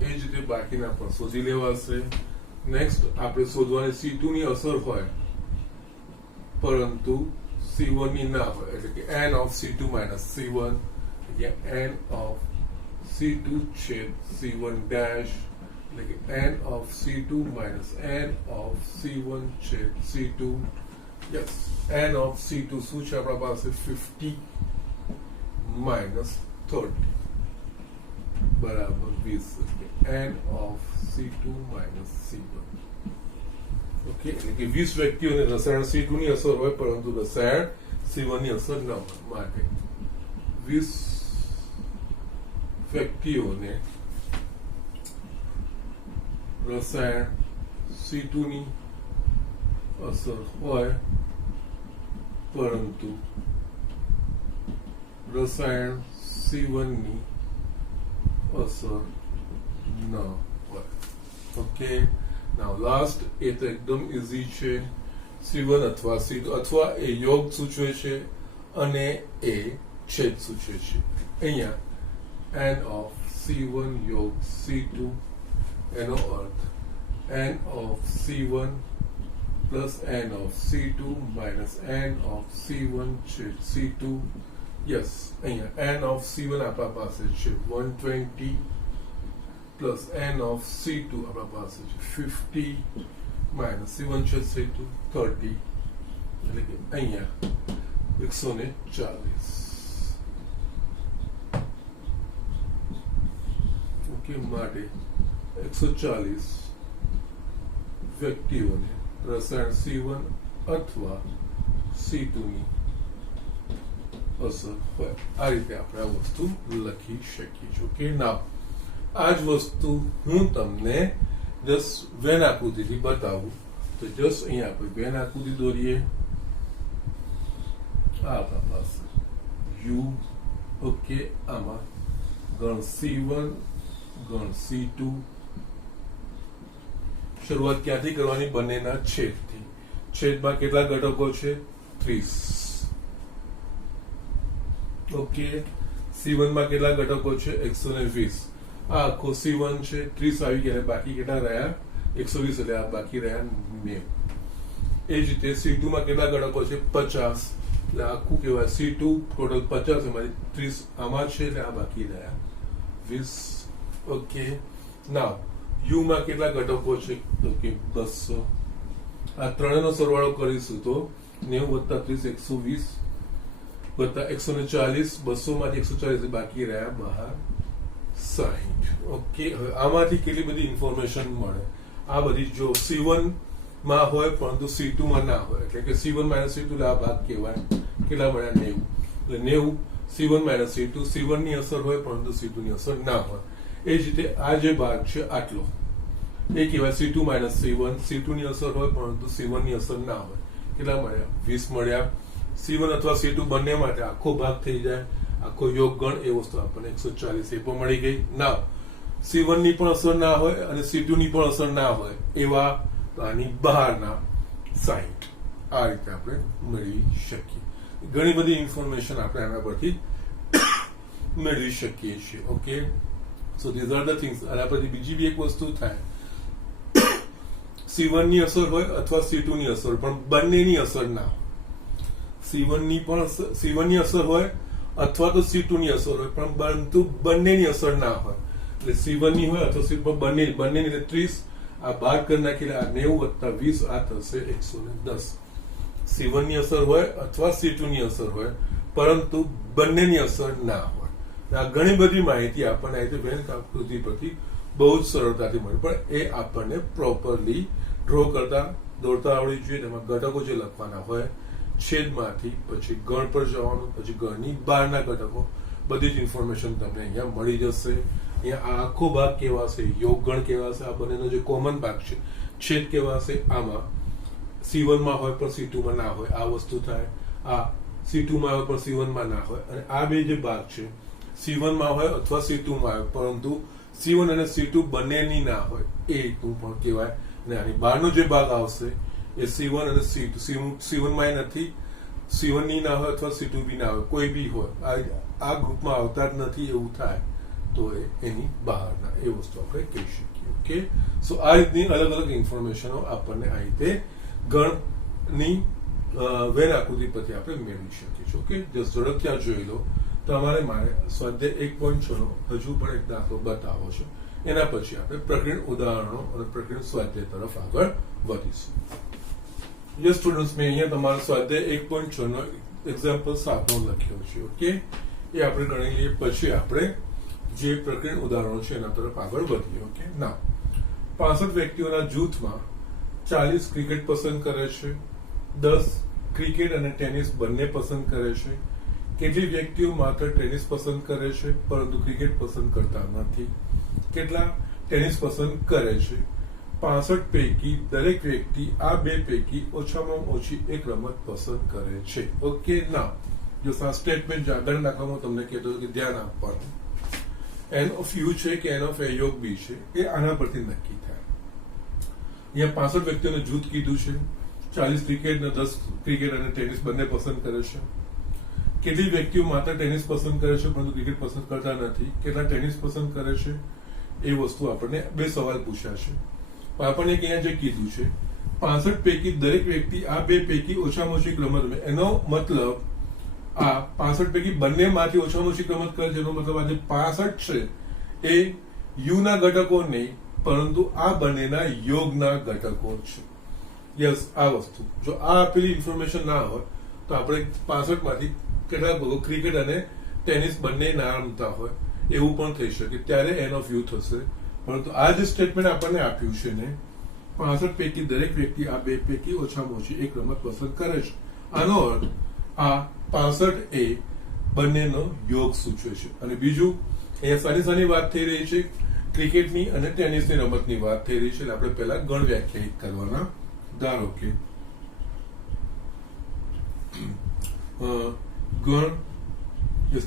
એ જ રીતે બાકીના પણ શોધી લેવાશે. નેક્સ્ટ આપણે શોધવાની C2 ની અસર હોય પરંતુ C1 ની ના હોય એટલે કે n of C2 minus C1 n of C2 છેદ C1 dash એટલે કે n of C2 minus n of C1 છેદ C2. Yes, n of C2 શું છે આપણા પાસે 50 minus 30 બરાબર 20 n of C2 minus C1. Okay, એટલે કે 20 વ્યક્તિઓને રસાયણ C2 ની અસર હોય પરંતુ રસાયણ C1 ની અસર ન હોય માટે 20 વ્યક્તિઓને રસાયણ C2 ની અસર હોય પરંતુ રસાયણ C1 ની અસર ન હોય. ઓકે, નાઉ લાસ્ટ એ તો એકદમ ઇઝી છે. C1 અથવા C2 અથવા એ યોગ સૂચવે છે અને એ છેદ સૂચવે છે. અહીંયા n of C1 યોગ C2 એનો અર્થ n of C1 plus n of C2 minus n of C1 છેદ C2. યસ, અહીંયા n of C1 આપણા પાસે છે 120 plus n of C2 આપણા પાસે છે 50 minus C1 છેદ C2 30 એટલે કે અહીંયા 140. ઓકે, માટે 140 વ્યક્તિઓને રસાયણ C1 અથવા C2 ની અસર હોય. આ રીતે આપણે આ વસ્તુ લખી શકીએ છીએ. ઓકે, નાવ આ જ વસ્તુ હું તમને જસ્ટ વેન આકૃતિથી બતાવું તો જસ્ટ અહીંયા આપણે વેન આકૃતિ દોરીએ. આ આપણા પાસે U. ઓકે, આમાં ગણ C1 ગણ C2. શરૂઆત ક્યાંથી કરવાની? બંનેના છેદથી. છેદમાં કેટલા ઘટકો છે? 30. ઓકે, C1 માં કેટલા ઘટકો છે? 120. આ આખો C1 છે, 30 આવી ગયા, બાકી કેટલા રહ્યા? 120 એટલે આ બાકી રહ્યા 90. એ જ રીતે C2 માં કેટલા ઘટકો છે? 50 એટલે આખું કહેવાય C2 ટોટલ 50 એમાંથી 30 આમાં છે એટલે આ બાકી રહ્યા 20. ઓકે, નાવ U માં કેટલા ઘટકો છે? ઓકે, 200. આ ત્રણેયનો સરવાળો કરીશું તો 90 + 30 120 વત્તા 140. 200 માંથી 140 બાકી રહ્યા બહાર 60. ઓકે, હવે આમાંથી કેટલી બધી ઇન્ફોર્મેશન મળે? આ બધી જો C1 માં હોય પરંતુ C2 માં ના હોય, એટલે કે C1 - C2 આ ભાગ કહેવાય. કેટલા મળ્યા? 90. એટલે 90 C1 - C2, C1 ની અસર હોય પરંતુ C2 ની અસર ના હોય. એ જ રીતે આ જે ભાગ છે આટલો એ કહેવાય C2 - C1, C2 ની અસર હોય પરંતુ C1 ની અસર ના હોય. કેટલા મળ્યા? 20 મળ્યા. C1 અથવા C2 બંને માટે આખો ભાગ થઈ જાય, આખો યોગ ગણ, એ વસ્તુ આપણને 140 એ પણ મળી ગઈ. ના, C1 ની પણ અસર ના હોય અને C2 ની પણ અસર ના હોય એવા આની બહારના 60. આ રીતે આપણે મેળવી શકીએ. ઘણી બધી ઇન્ફોર્મેશન આપણે આના પરથી મેળવી શકીએ છીએ. Okay, so these are the things. આના પરથી બીજી બી એક વસ્તુ થાય, C1 ની અસર હોય અથવા C2 ની અસર, પણ બંનેની અસર ના હોય. C1 ની અસર હોય અથવા તો C2 ની અસર હોય, પણ પરંતુ બંનેની અસર ના હોય. એટલે C1 ની હોય અથવા C2, બંનેની 30. આ બાદ કરી નાખીને આ 90 + 20 આ થશે 110. C1 ની અસર હોય અથવા C2 ની અસર હોય પરંતુ બંનેની અસર ના હોય. આ ઘણી બધી માહિતી આપણને આ રીતે બેંક આકૃતિ પરથી બહુ જ સરળતાથી મળે, પણ એ આપણને પ્રોપરલી ડ્રો કરતા દોડતા આવડી જોઈએ. તેમાં ઘટકો જે લખવાના હોય, છેદમાંથી પછી ગણ પર જવાનું, પછી ગણની બહારના ઘટકો, બધી જ ઇન્ફોર્મેશન તમને અહીંયા મળી જશે. અહીંયા આ આખો ભાગ કેવાશે, યોગ ગણ કેવાશે, આ બંનેનો જે કોમન ભાગ છે છેદ કેવાશે. આમાં C1 માં હોય પણ C2 માં ના હોય, આ વસ્તુ થાય. આ C2 માં હોય પણ C1 માં ના હોય. અને આ બે જે ભાગ છે C1 માં હોય અથવા C2 માં હોય પરંતુ C1 અને C2 બંનેની ના હોય, એ રીતનું પણ કહેવાય. અને આની બહારનો જે ભાગ આવશે એ C1 અને C2, C1 માં નથી, C1 ની ના હોય અથવા C2 બી ના હોય, કોઈ બી હોય, આ ગ્રુપમાં આવતા જ નથી એવું થાય તો એની બહારના, એ વસ્તુ આપણે કહી શકીએ. ઓકે, સો આ રીતની અલગ અલગ ઇન્ફોર્મેશનો આપણને આ રીતે ગણની વેન આકૃતિ પરથી આપણે મેળવી શકીએ છીએ. ઓકે, જસ્ટ ઝડપથી આ જોઈ લો. તમારે મારે સ્વાધ્યાય 1.6 નો હજુ પણ એક દાખલો બતાવો છો, એના પછી આપણે પ્રકરણ ઉદાહરણો અને પ્રકરણ સ્વાધ્યાય તરફ આગળ વધીશું. યસ સ્ટુડન્ટ્સ, મેં અહીંયા તમારા સ્વાધ્યાય 1.6 નો એક્ઝામ્પલ 7 લખ્યો છે. ઓકે, એ આપણે ગણી લઈએ પછી આપણે જે પ્રકરણ ઉદાહરણો છે એના તરફ આગળ વધીએ. ઓકે, ના 65 વ્યક્તિઓના જૂથમાં 40 ક્રિકેટ પસંદ કરે છે, 10 ક્રિકેટ અને ટેનિસ બંને પસંદ કરે છે. કેટલી વ્યક્તિઓ માત્ર ટેનિસ પસંદ કરે છે પરંતુ ક્રિકેટ પસંદ કરતા નથી? કેટલા ટેનિસ પસંદ કરે છે? 65 પૈકી દરેક વ્યક્તિ આ બે પૈકી ઓછામાં ઓછી એક રમત પસંદ કરે છે. ઓકે, ના જો આ સ્ટેટમેન્ટ આગળ નાખવામાં તમને કહેતો કે ધ્યાન આપવાનું. એન ઓફ યુ છે કે એન ઓફ એ યોગ બી છે, એ આના પરથી નક્કી થાય. અહીંયા 65 વ્યક્તિઓનું જૂથ કીધું છે, 40 ક્રિકેટ ને 10 ક્રિકેટ અને ટેનિસ બંને પસંદ કરે છે. કેટલી વ્યક્તિઓ માત્ર ટેનિસ પસંદ કરે છે પરંતુ ક્રિકેટ પસંદ કરતા નથી? કેટલા ટેનિસ પસંદ કરે છે? એ વસ્તુ આપણને બે સવાલ પૂછ્યા છે. આપણને અહીંયા જે કીધું છે 65 પૈકી દરેક વ્યક્તિ આ બે પૈકી ઓછામાં ઓછી રમત રમે, એનો મતલબ આ 65 પૈકી બંનેમાંથી ઓછામાં ઓછી રમત કરે છે. એનો મતલબ આ જે 65 છે એ યુ ના ઘટકો નહીં પરંતુ આ બંનેના યોગના ઘટકો છે. યસ, આ વસ્તુ જો આ આપેલી ઇન્ફોર્મેશન ના હોય તો આપણે 65 માંથી કેટલાક લોકો ક્રિકેટ અને ટેનિસ બંને ના રમતા હોય એવું પણ થઈ શકે, ત્યારે એન ઓફ યુ થશે. પરંતુ આ જે સ્ટેટમેન્ટ આપણને આપ્યું છે ને 65 પૈકી દરેક વ્યક્તિ આ બે પૈકી ઓછામાં ઓછી એક રમત પસંદ કરે છે, આનો અર્થ આ 65 એ બંનેનો યોગ સૂચવે છે. અને બીજું અહીંયા સાની સાની વાત થઈ રહી છે, ક્રિકેટની અને ટેનિસની રમતની વાત થઈ રહી છે. એટલે આપણે પહેલા ગણ વ્યાખ્યાયિત કરવાના. ધારો કે ગણ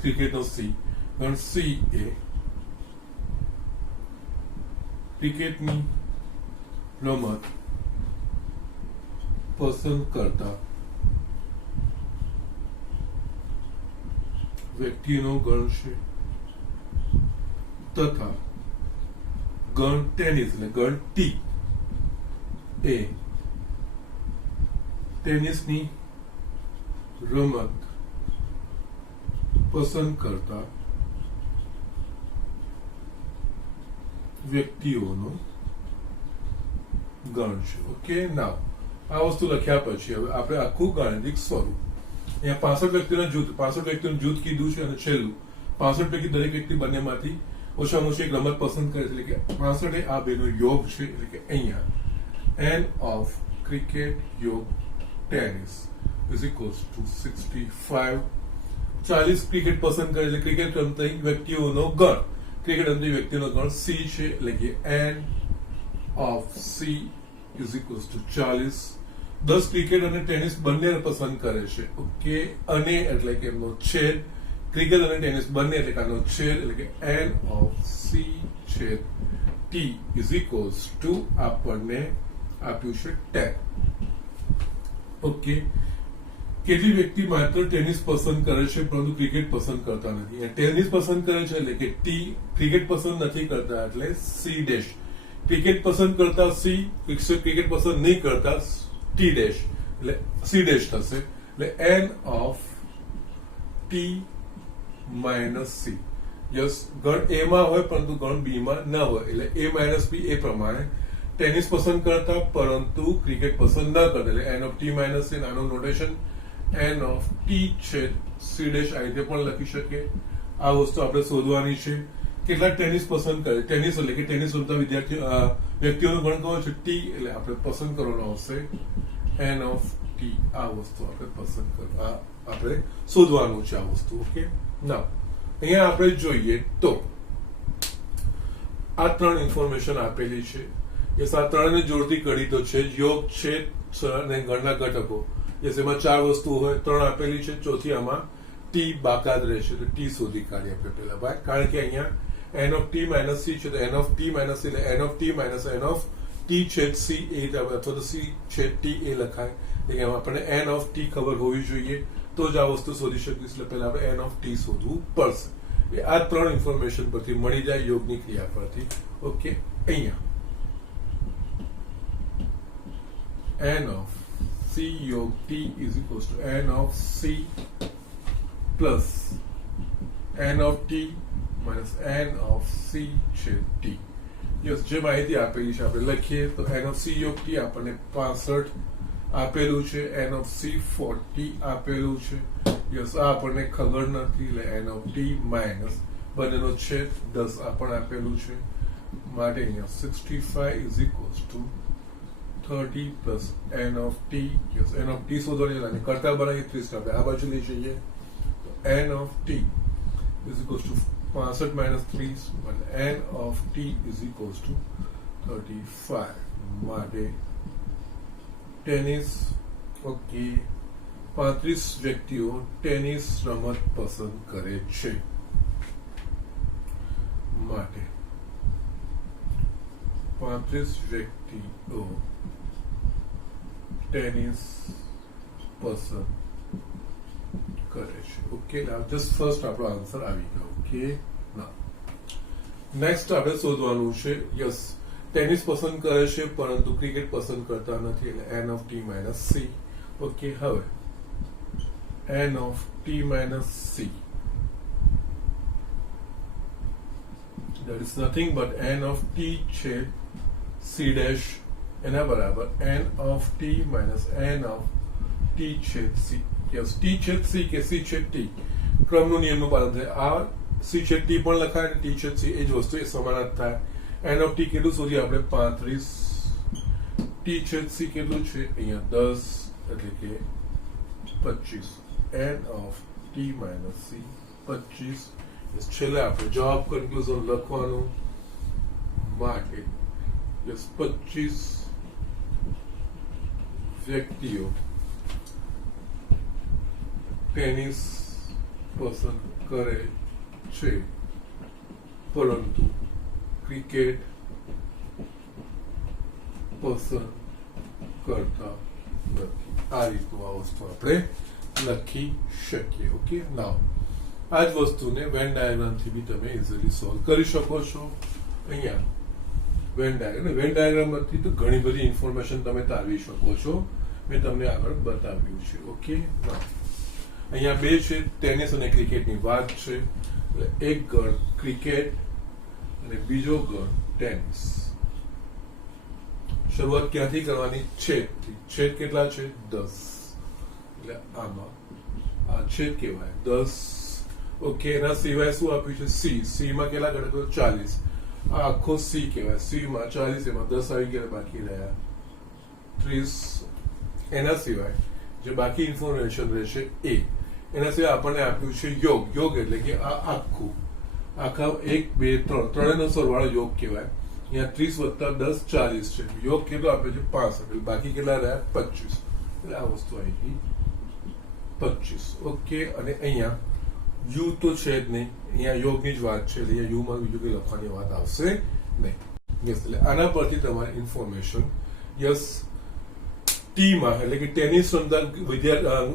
ક્રિકેટનો C, ગણ C એ ક્રિકેટની રમત પસંદ કરતા વ્યક્તિનો ગણ છે તથા ગણ ટેનિસ એટલે ગણ T એ ટેનિસની રમત પસંદ કરતા વ્યક્તિઓનો ગણ છે. ઓકે, નાવ આ વસ્તુ લખ્યા પછી હવે આપણે આખું ગાણિતિક સ્વરૂપ. અહીંયા 65 વ્યક્તિઓનું જૂથ, 65 વ્યક્તિઓનું જૂથ કીધું છે અને છેલ્લું 65 પૈકી દરેક વ્યક્તિ બંનેમાંથી ઓછામાં ઓછી એક રમત પસંદ કરે છે એટલે કે 65 આ બેનો યોગ છે એટલે કે અહીંયા n of cricket યોગ tennis is equals to 65 40 cricket પસંદ કરે છે ક્રિકેટ રમતા વ્યક્તિઓનો ગણ ક્રિકેટ રમતી વ્યક્તિનો ગણ c છે એટલે કે n of c is equals to 40 10 cricket અને ટેનિસ બંને પસંદ કરે છે ઓકે અને એટલે કે એમનો છેદ ક્રિકેટ અને ટેનિસ બંને એટલે કે આનો છેદ એટલે કે n of c છેદ t is equals to આપણને આપ્યું છે 10 ઓકે કેટલી વ્યક્તિ માત્ર ટેનિસ પસંદ કરે છે પરંતુ ક્રિકેટ પસંદ કરતા નથી ટેનિસ પસંદ કરે છે એટલે કે ટી ક્રિકેટ પસંદ નથી કરતા એટલે સી ડેશ ક્રિકેટ પસંદ કરતા સી ક્રિકેટ પસંદ નહીં કરતા ટી ડેશ એટલે સી ડેશ થશે એટલે n of t minus C yes ગણ એ માં હોય પરંતુ ગણ બી માં ન હોય એટલે a માઇનસ બી એ પ્રમાણે ટેનિસ પસંદ કરતા પરંતુ ક્રિકેટ પસંદ ન કરતા એટલે n of t minus C આનું નોટેશન n of t છેદ c ડેશ આ રીતે પણ લખી શકીએ આ વસ્તુ આપણે શોધવાની છે કેટલા ટેનિસ પસંદ કરે ટેનિસ એટલે કે ટેનિસ રમતા વ્યક્તિઓનો ગણ કયો છે t એટલે આપણે પસંદ કરવાનો આવશે n of t આ વસ્તુ આપણે પસંદ કરવા આપણે શોધવાનું છે આ વસ્તુ ઓકે ના અહીંયા આપણે જોઈએ તો આ ત્રણ ઇન્ફોર્મેશન આપેલી છે યસ આ ત્રણને જોડતી કડી તો છે યોગ છેદ અને ગણના ઘટકો યસ એમાં ચાર વસ્તુ હોય ત્રણ આપેલી છે ચોથી આમાં ટી બાકાત રહેશે તો ટી શોધી કાઢીએ આપણે પહેલા ભાઈ કારણ કે અહીંયા n of t minus c છે તો n of t માઇનસ એટલે n of t minus n of t છેદ c એ અથવા તો c છેદ t એ લખાય એટલે આપણને n of t ખબર હોવી જોઈએ તો જ આ વસ્તુ શોધી શકીશું એટલે પહેલા આપણે n of t શોધવું પડશે એ આ ત્રણ ઇન્ફોર્મેશન પરથી મળી જાય યોગની ક્રિયા પરથી ઓકે અહીંયા n of c યોગ t is equals to n of c plus n of t minus n of c છેદ t યસ જે માહિતી આપેલી છે આપણે લખીએ તો n of c યોગ t આપણને 65 આપેલું છે n of c 40 આપેલું છે યસ આ આપણને ખબર નથી એટલે n of t માઇનસ બંનેનો છેદ 10 આપણને આપેલું છે માટે અહીંયા 65 is equals to 30 plus n of t yes n of t શોધવાની છે કરતા બનાવીએ 30 આપણે આ બાજુ લઈ જઈએ તો n of t is equals to 65 minus 30 but n of t is equals to 35 માટે ટેનિસ ઓકે 35 વ્યક્તિઓ ટેનિસ રમત પસંદ કરે છે માટે 35 વ્યક્તિઓ ટેનિસ પસંદ કરે છે ઓકે જસ્ટ ફર્સ્ટ આપણો આન્સર આવી ગયો ઓકે ના નેક્સ્ટ આપણે શોધવાનું છે યસ ટેનિસ પસંદ કરે છે પરંતુ ક્રિકેટ પસંદ કરતા નથી એટલે n of t minus c okay હવે n of t minus c that is nothing but n of t છેદ c dash એના બરાબર n of t minus n of t છેદ c યસ t છેદ c કે c છેદ t ક્રમનું નિયમનું પાલન થાય આ c છેદ t પણ લખાય અને t છેદ c એ જ વસ્તુ એ સમાન જ થાય n of t કેટલું શોધીએ આપણે 35 t છેદ c કેટલું છે અહીંયા 10 એટલે કે 25 n of t minus c 25 છેલ્લે આપણે જવાબ કન્ક્લુઝન લખવાનું માટે યસ 25 વ્યક્તિઓ ટેનિસ પસંદ કરે છે પરંતુ ક્રિકેટ પસંદ કરતા નથી આ રીતનું આ વસ્તુ આપણે લખી શકીએ ઓકે નાવ આ જ વસ્તુને વેન ડાયાગ્રામથી બી તમે ઇઝીલી સોલ્વ કરી શકો છો અહીંયા વેન ડાયાગ્રામમાંથી તો ઘણી બધી ઇન્ફોર્મેશન તમે તારવી શકો છો મેં તમને આગળ બતાવ્યું છે ઓકે નાવ અહીંયા બે છે ટેનિસ અને ક્રિકેટની વાત છે એટલે એક ગણ ક્રિકેટ અને બીજો ગણ ટેનિસ શરૂઆત ક્યાંથી કરવાની છેદથી છેદ કેટલા છે 10 એટલે આમાં આ છેદ કહેવાય 10 ઓકે, એના સિવાય શું આપ્યું છે? સી માં કેટલા ઘટકો? 40. આ આખો સી કહેવાય. સી માં 40, એમાં 10 આવી ગયા, બાકી રહ્યા 30. એના સિવાય જે બાકી ઇન્ફોર્મેશન રહેશે એ. એના સિવાય આપણને આપ્યું છે યોગ. યોગ એટલે કે આ આખા 1 2 3 ત્રણેયનો સરવાળો યોગ કહેવાય. અહીંયા 30 વત્તા 10 40 છે. યોગ કેટલો આપ્યો છે? 5. એટલે બાકી કેટલા રહ્યા? 25. એટલે આ વસ્તુ આવી ગઈ 25. ઓકે, અને અહીંયા યુ તો છે જ નહીં, અહીંયા યોગની જ વાત છે, એટલે અહીંયા યુ માં બીજું કઈ લખવાની વાત આવશે નહીં. યસ, એટલે આના પરથી તમારી ઇન્ફોર્મેશન યસ ટી માં એટલે કે ટેનિસ રમતા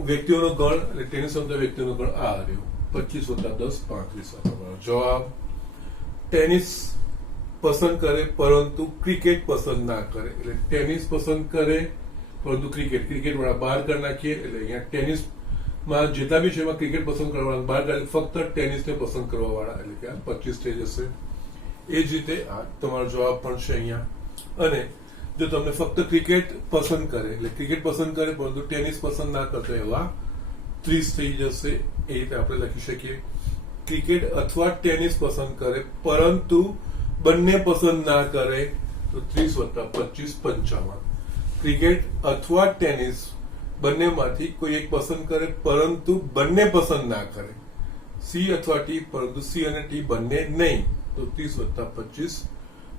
વ્યક્તિઓનો ગણ, એટલે ટેનિસ રમતા વ્યક્તિઓનો ગણ આ આવ્યો 25 વત્તા 10 35. તમારો જવાબ. ટેનિસ પસંદ કરે પરંતુ ક્રિકેટ પસંદ ના કરે, એટલે ટેનિસ પસંદ કરે પરંતુ ક્રિકેટ વાળા બહાર કરી નાખીએ, એટલે અહીંયા ટેનિસ માં જેટલા બી છે એમાં ક્રિકેટ પસંદ કરવાના બહાર કાઢી ફક્ત ટેનિસને પસંદ કરવા વાળા, એટલે કે આ 25 થઈ જશે. એ જ રીતે આ તમારો જવાબ પણ છે અહીંયા. અને જો તમને ફક્ત ક્રિકેટ પસંદ કરે, એટલે ક્રિકેટ પસંદ કરે પરંતુ ટેનિસ પસંદ ના કરતા, એવા 30 થઈ જશે. એ રીતે આપણે લખી શકીએ ક્રિકેટ અથવા ટેનિસ પસંદ કરે પરંતુ બંને પસંદ ના કરે, તો 30 વત્તા 25 55. ક્રિકેટ અથવા ટેનિસ બંનેમાંથી કોઈ એક પસંદ કરે પરંતુ બંને પસંદ ના કરે, સી અથવા ટી, પરંતુ સી અને ટી બંને નહીં, તો 30 વત્તા 25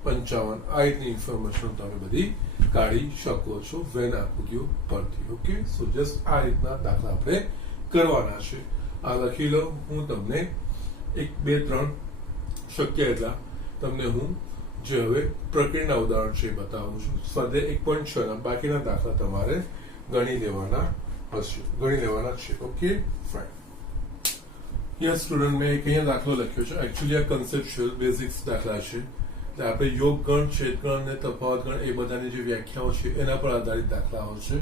55. આ રીતની ઇન્ફોર્મેશન તમે બધી કાઢી શકો છો વેન આકૃતિઓ પરથી. ઓકે, સો જસ્ટ આ રીતના દાખલા આપણે કરવાના છે. આ લખી લો. હું તમને 1 2 3 શક્ય એટલા તમને હું જે હવે પ્રક્રિયાના ઉદાહરણ છે એ બતાવું છું. સ્વાધ્યાય 1.6 ના બાકીના દાખલા તમારે ગણી લેવાના છે. Okay, fine. યસ સ્ટુડન્ટ, મેં એક અહીંયા દાખલો લખ્યો છે. એકચ્યુઅલી આ કન્સેપ્ચ્યુઅલ બેઝિક્સ દાખલા છે. એટલે આપણે યોગ ગણ, છેદ ગણ અને તફાવત ગણ એ બધાની જે વ્યાખ્યાઓ છે એના પર આધારિત દાખલાઓ છે,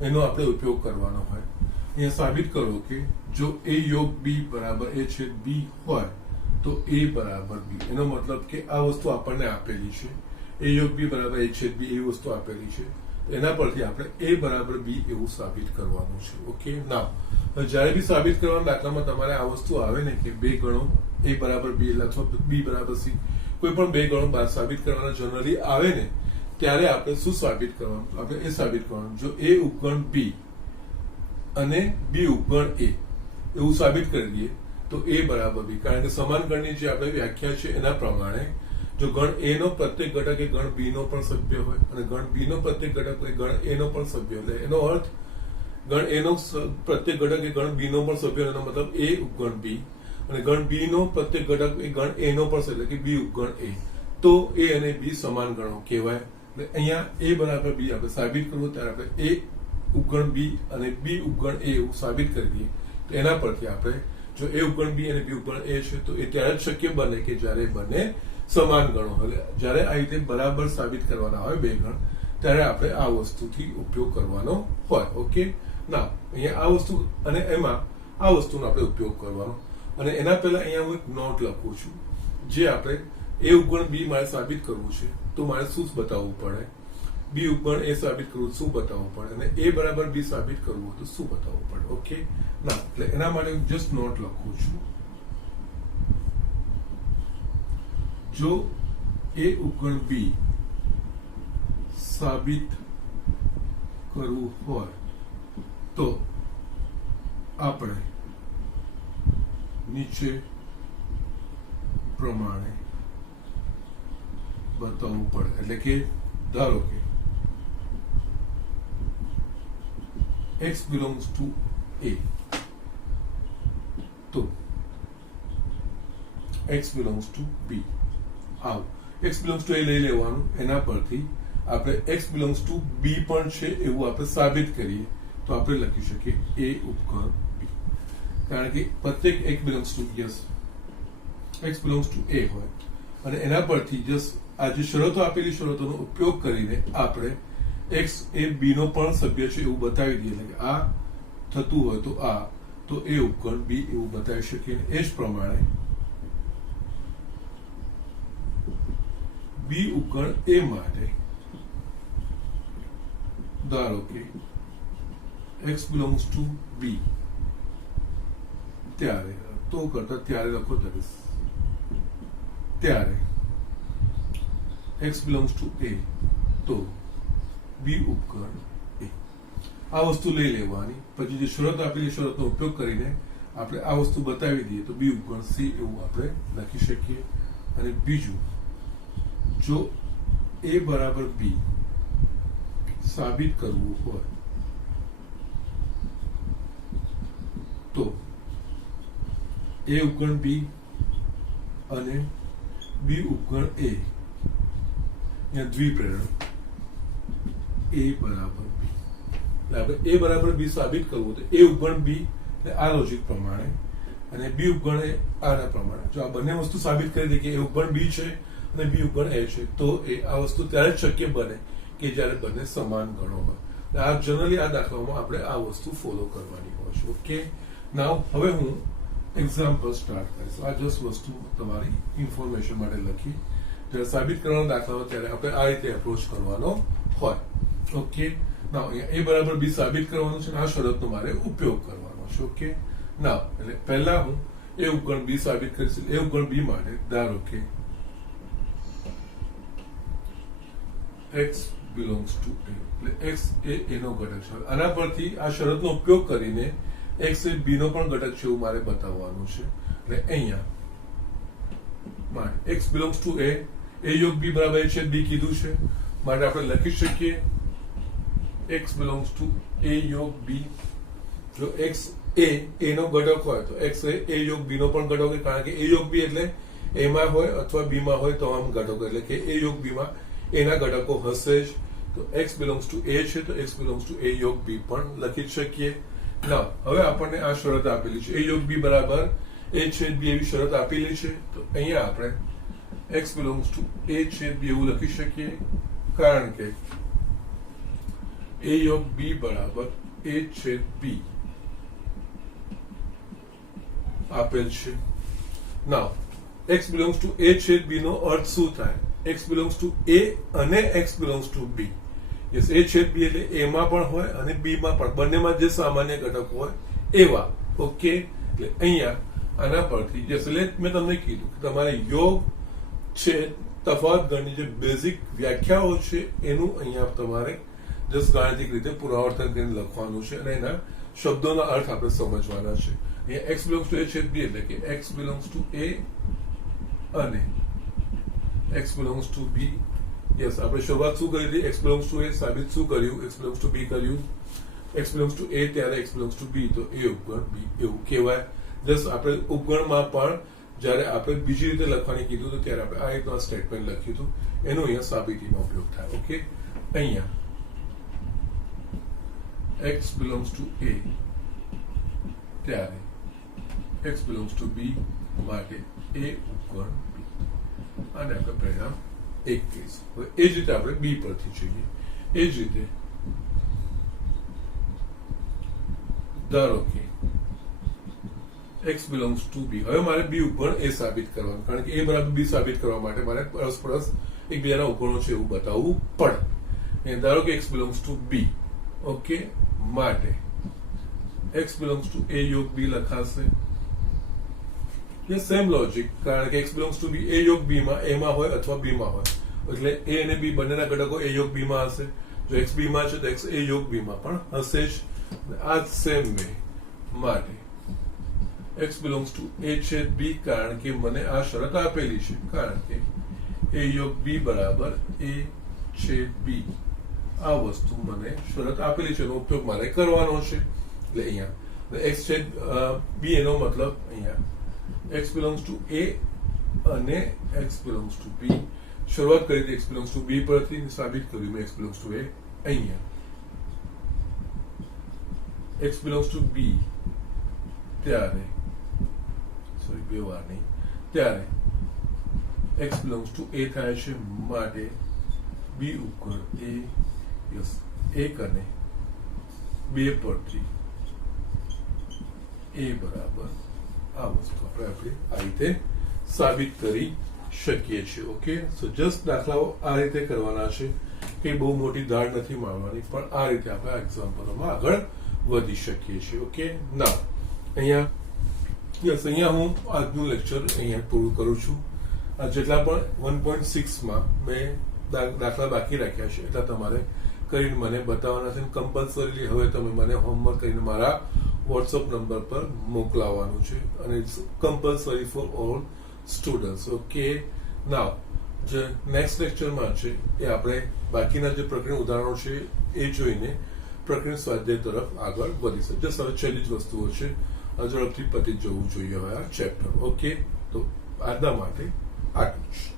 એનો આપણે ઉપયોગ કરવાનો હોય. અહીંયા સાબિત કરો કે જો a યોગ b બરાબર a છેદ b હોય તો a બરાબર b. એનો મતલબ કે આ વસ્તુ આપણને આપેલી છે, a યોગ b બરાબર a છેદ b એવી વસ્તુ આપેલી છે. એના પરથી આપણે a બરાબર b એવું સાબિત કરવાનું છે. ઓકે, ના જયારે બી સાબિત કરવાના દાખલામાં તમારે આ વસ્તુ આવે ને કે બે ગણો a બરાબર b અથવા b બરાબર c, કોઈ પણ બે ગણો બાદ સાબિત કરવાના જનરલી આવે ને, ત્યારે આપણે શું સાબિત કરવાનું? આપણે એ સાબિત કરવાનું જો a ઉપગણ b અને b ઉપગણ a એવું સાબિત કરી દઈએ તો a બરાબર b. કારણ કે સમાન ગણની જે આપણે વ્યાખ્યા છે એના પ્રમાણે જો ગણ a નો પ્રત્યેક ઘટક એ ગણ b નો પણ સભ્ય હોય અને ગણ b નો પ્રત્યેક ઘટક એ ગણ a નો પણ સભ્ય, એટલે એનો અર્થ ગણ a નો પ્રત્યેક ઘટક એ ગણ b નો પણ સભ્ય, એનો મતલબ a ઉપગણ b, અને ગણ b નો પ્રત્યેક ઘટક એ ગણ a નો પણ સભ્ય, એટલે કે b ઉપગણ a, તો a અને b સમાન ગણો કહેવાય. એટલે અહીંયા a બરાબર b આપણે સાબિત કરવું ત્યારે આપણે a ઉપગણ b અને b ઉપગણ a એવું સાબિત કરી દઈએ. તો એના પરથી આપણે જો a ઉપગણ b અને b ઉપગણ a છે તો એ ત્યારે જ શક્ય બને કે જ્યારે બંને સમાન ગણો. એટલે જ્યારે આ રીતે બરાબર સાબિત કરવાના હોય બે ગણ, ત્યારે આપણે આ વસ્તુથી ઉપયોગ કરવાનો હોય. ઓકે, ના અહીંયા આ વસ્તુ અને એમાં આ વસ્તુનો આપણે ઉપયોગ કરવાનો. અને એના પહેલા અહીંયા હું એક નોટ લખું છું. જે આપણે a ઉપગણ b મારે સાબિત કરવું છે તો મારે શું બતાવવું પડે, b ઉપગણ a સાબિત કરવું શું બતાવવું પડે, અને a બરાબર b સાબિત કરવું તો શું બતાવવું પડે. ઓકે, ના એટલે એના માટે હું જસ્ટ નોટ લખું છું. જો a ઉપગણ b સાબિત કરવું હોય તો આપણે નીચે પ્રમાણે બતાવવું પડે. એટલે કે ધારો કે x belongs to a, તો x belongs to b. આવ x belongs to a લઈ લેવાનું, એના પરથી આપણે x belongs to b પણ છે એવું આપણે સાબિત કરીએ તો આપણે લખી શકીએ a ઉપગણ b. કારણ કે પ્રત્યેક x belongs to a હોય અને એના પરથી જસ્ટ આ જે શરતો આપેલી શરતોનો ઉપયોગ કરીને આપણે x એ b નો પણ સભ્ય છે એવું બતાવી દઈએ. એટલે કે આ થતું હોય તો આ, તો a ઉપગણ b એવું બતાવી શકીએ. એ જ પ્રમાણે b ઉપગણ a માટે ધારો કે x belongs to b, ત્યારે તો કરતા ત્યારે લખો ત્યારે x belongs to a તો b ઉપકરણ a આ વસ્તુ લઈ લેવાની પછી જે શરત આપેલી શરતનો ઉપયોગ કરીને આપણે આ વસ્તુ બતાવી દઈએ તો b ઉપકરણ c એવું આપણે લખી શકીએ અને બીજું જો a બરાબર b સાબિત કરવું હોય તો a ઉપકરણ b અને b ઉપકરણ a દ્વિપ્રેરણ a બરાબર b એટલે આપણે a બરાબર b સાબિત કરવું તો a ઉપકરણ b આ લોજિક પ્રમાણે અને b ઉપકરણ એ આના પ્રમાણે જો આ બંને વસ્તુ સાબિત કરી દે કે a ઉપકરણ b છે અને b ઉપકરણ a છે તો એ આ વસ્તુ ત્યારે જ શક્ય બને કે જ્યારે બંને સમાન ગણો હોય આ જનરલી આ દાખલામાં આપણે આ વસ્તુ ફોલો કરવાની હોય છે ઓકે નાઉ હવે હું એક્ઝામ્પલ સ્ટાર્ટ કરીશ આ જસ્ટ વસ્તુ તમારી ઇન્ફોર્મેશન માટે લખી જ્યારે સાબિત કરવાનો દાખલા હોય ત્યારે આપણે આ રીતે એપ્રોચ કરવાનો હોય ઓકે નાઉ અહીંયા a બરાબર b સાબિત કરવાનું છે અને આ શરતનો મારે ઉપયોગ કરવાનો છે ઓકે નાઉ એટલે પહેલા હું a ઉપકરણ b સાબિત કરીશ a ઉપકરણ b માટે ધારો કે x belongs to a એટલે x એ a નો ઘટક છે આના પરથી આ શરતનો ઉપયોગ કરીને x એ b નો પણ ઘટક છે એવું મારે બતાવવાનું છે એટલે અહીંયા માટે x belongs to a યોગ b બરાબર a છેદ b કીધું છે માટે આપણે લખી શકીએ x belongs to a યોગ b જો x એ નો ઘટક હોય તો x એ યોગ b નો પણ ઘટક હોય કારણ કે a યોગ b એટલે a માં હોય અથવા b માં હોય તમામ ઘટકો એટલે કે a યોગ b માં એના ઘટકો હશે જ તો x belongs to a છે તો x belongs to a યોગ b પણ લખી શકીએ ના હવે આપણને આ શરત આપેલી છે a યોગ b બરાબર a છેદ b એવી શરત આપેલી છે તો અહીંયા આપણે x belongs to a છેદ b એવું લખી શકીએ કારણ કે a યોગ b બરાબર a છેદ b આપેલ છે નાઉ x belongs to a છેદ b નો અર્થ શું થાય x belongs to a અને x belongs to b yes a છેદ b એટલે a માં પણ હોય અને b માં પણ બંનેમાં જે સામાન્ય ઘટક હોય એવા ઓકે એટલે અહીંયા આના પરથી એટલે મેં તમને કીધું કે તમારે યોગ છે તફાવત ગણની જે બેઝિક વ્યાખ્યાઓ છે એનું અહીંયા તમારે જસ્ટ ગાણિતિક રીતે પુનરાવર્તન કરીને લખવાનું છે અને એના શબ્દોના અર્થ આપણે સમજવાના છે અહીંયા x belongs to a છેદ b એટલે કે x belongs to a અને x belongs to b yes આપણે શરૂઆત શું કરી હતી x belongs to a સાબિત શું કર્યું x belongs to b કર્યું x belongs to a ત્યારે x belongs to b તો a ઉપગણ b એવું કહેવાય જસ્ટ આપણે ઉપગણમાં પણ જ્યારે આપણે બીજી રીતે લખવાની કીધું તો ત્યારે આપણે આ રીતનું સ્ટેટમેન્ટ લખ્યું હતું એનો અહીંયા સાબિતીનો ઉપયોગ થાય ઓકે અહીંયા x belongs to a ત્યારે x belongs to b માટે a ઉપગણ b અને આપણે પરિણામ એક કેસ હવે એ જ રીતે આપણે બી પરથી જોઈએ એ જ રીતે ધારો કે x belongs to b હવે મારે b ઉપગણ a સાબિત કરવાનું કારણ કે a બરાબર b સાબિત કરવા માટે મારે પરસ્પર એકબીજાના ઉપગણો છે એવું બતાવવું પડે ધારો કે x belongs to b okay માટે x belongs to a યોગ b લખાશે સેમ લોજિક કારણ કે x belongs to b a યોગ b માં a માં હોય અથવા b માં હોય એટલે a અને b બંનેના ઘટકો a યોગ b માં હશે જો x b માં છે તો x a યોગ b માં પણ હશે જ આ સેમ વે માટે x belongs to a છેદ b કારણ કે મને આ શરત આપેલી છે કારણ કે a યોગ b બરાબર a છેદ b આ વસ્તુ મને શરત આપેલી છે એનો ઉપયોગ મારે કરવાનો છે એટલે અહીંયા x છેદ b એનો મતલબ અહીંયા x belongs to a અને x belongs to b શરૂઆત કરી હતી x belongs to b પરથી સાબિત કર્યું મેં x belongs to a અહીંયા x belongs to b ત્યારે સોરી બે વાર નહીં ત્યારે x belongs to a થાય છે માટે b ઉપર a યસ 1 અને 2 પરથી a બરાબર આ વસ્તુ આપણે આ રીતે સાબિત કરી શકીએ છીએ ઓકે સો જસ્ટ દાખલાઓ આ રીતે કરવાના છે કે બહુ મોટી ધાર નથી મારવાની પણ આ રીતે આપણે આ એક્ઝામ્પલોમાં આગળ વધી શકીએ છીએ ઓકે ના અહીંયા યસ, અહીંયા હું આજનું લેક્ચર અહીંયા પૂરું કરું છું. આ જેટલા પણ 1.6 મેં દાખલા બાકી રાખ્યા છે એટલા તમારે કરીને મને બતાવવાના છે. કમ્પલસરીલી હવે તમે મને હોમવર્ક કરીને મારા વોટ્સઅપ નંબર પર મોકલાવવાનું છે અને it's compulsory for all students. Okay, now જે નેક્સ્ટ લેક્ચરમાં છે એ આપણે બાકીના જે પ્રકરણ ઉદાહરણો છે એ જોઈને પ્રકરણ સ્વાધ્યાય તરફ આગળ વધીશું. જસ્ટ હવે છેલ્લી જ વસ્તુઓ છે, ઝડપથી પતી જવું જોઈએ હવે આ ચેપ્ટર. ઓકે, તો આજના માટે આટલું જ.